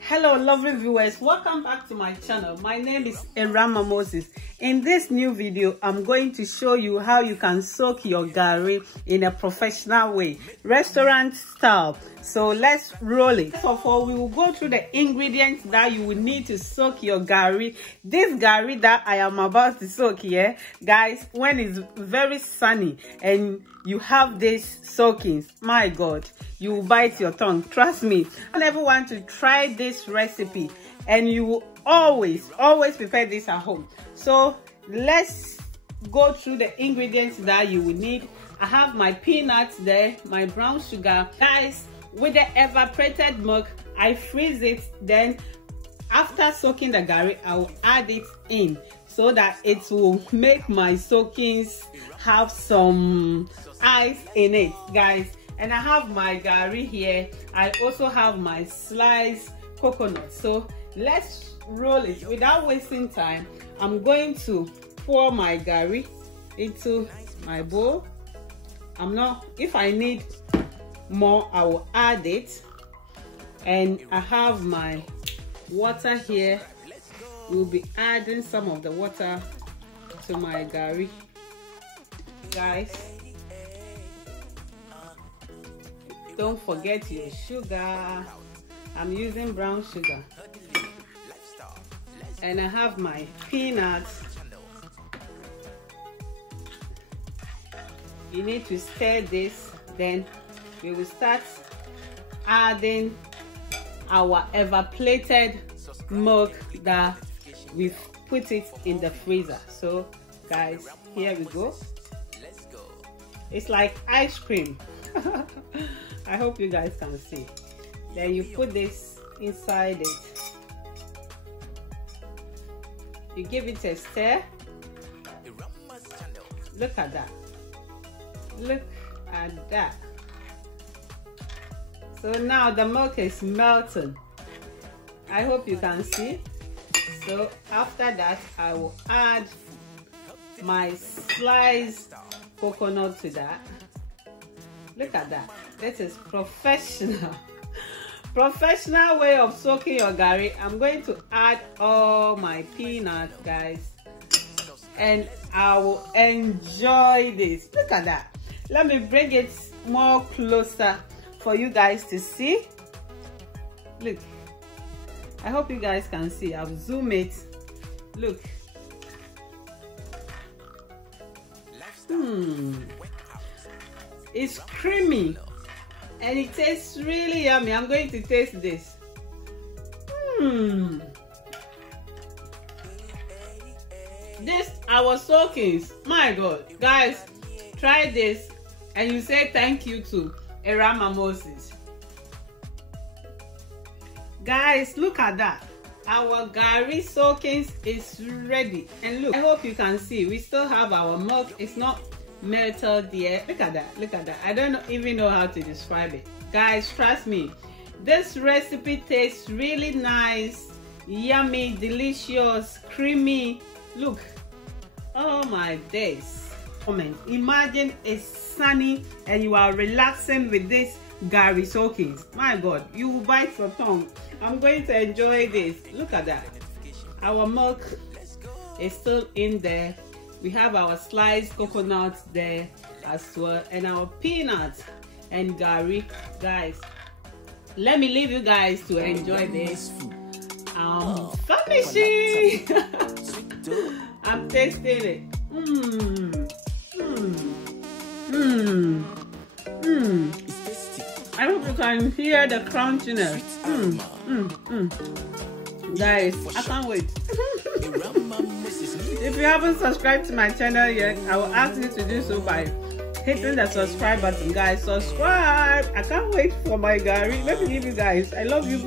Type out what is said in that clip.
Hello lovely viewers, welcome back to my channel. My name is Evaporated. In this new video, I'm going to show you how you can soak your gari in a professional way, restaurant style. So let's roll it. First of all, we will go through the ingredients that you will need to soak your gari. This gari that I am about to soak here, guys, when it's very sunny and you have these soakings, my God, you will bite your tongue. Trust me. I never want to try this recipe, and you will always prepare this at home. So let's go through the ingredients that you will need. I have my peanuts there, my brown sugar, guys. With the evaporated milk, I freeze it. Then after soaking the gari, I will add it in so that it will make my soakings have some ice in it, guys. And I have my gari here. I also have my sliced coconut. So let's roll it. Without wasting time, I'm going to pour my gari into my bowl. If I need more, I will add it. And I have my water here. We'll be adding some of the water to my gari, guys. Don't forget your sugar. I'm using brown sugar. And I have my peanuts. You need to stir this. Then we will start adding our evaporated milk that we've put it in the freezer. So guys, here we go. It's like ice cream. I hope you guys can see. Then you put this inside it. You give it a stir. Look at that. Look at that. So now the milk is melting. I hope you can see. So after that, I will add my sliced coconut to that. Look at that. This is professional. Professional way of soaking your gari. I'm going to add all my peanuts, guys, and I will enjoy this. Look at that. Let me bring it more closer for you guys to see. Look. I hope you guys can see. I'll zoom it. Look. It's creamy and it tastes really yummy. I'm going to taste this. This our soakings. My God, guys, try this and you say thank you to Evaporated. Guys, look at that. Our gari soakings is ready. And look, I hope you can see we still have our milk. It's not melted yet. Look at that. Look at that. I don't even know how to describe it. Guys, trust me, this recipe tastes really nice, yummy, delicious, creamy. Look. Oh my days. Imagine it's sunny and you are relaxing with this gari soakings. My God, you will bite your tongue. I'm going to enjoy this. Look at that. Our milk is still in there. We have our sliced coconuts there as well, and our peanuts and gari. Guys, let me leave you guys to enjoy this. Finishing. I'm tasting it. I hope you can hear the crunchiness. Guys, I can't wait. If you haven't subscribed to my channel yet, I will ask you to do so by hitting the subscribe button. Guys, subscribe. I can't wait for my gari. Let me leave you guys. I love you.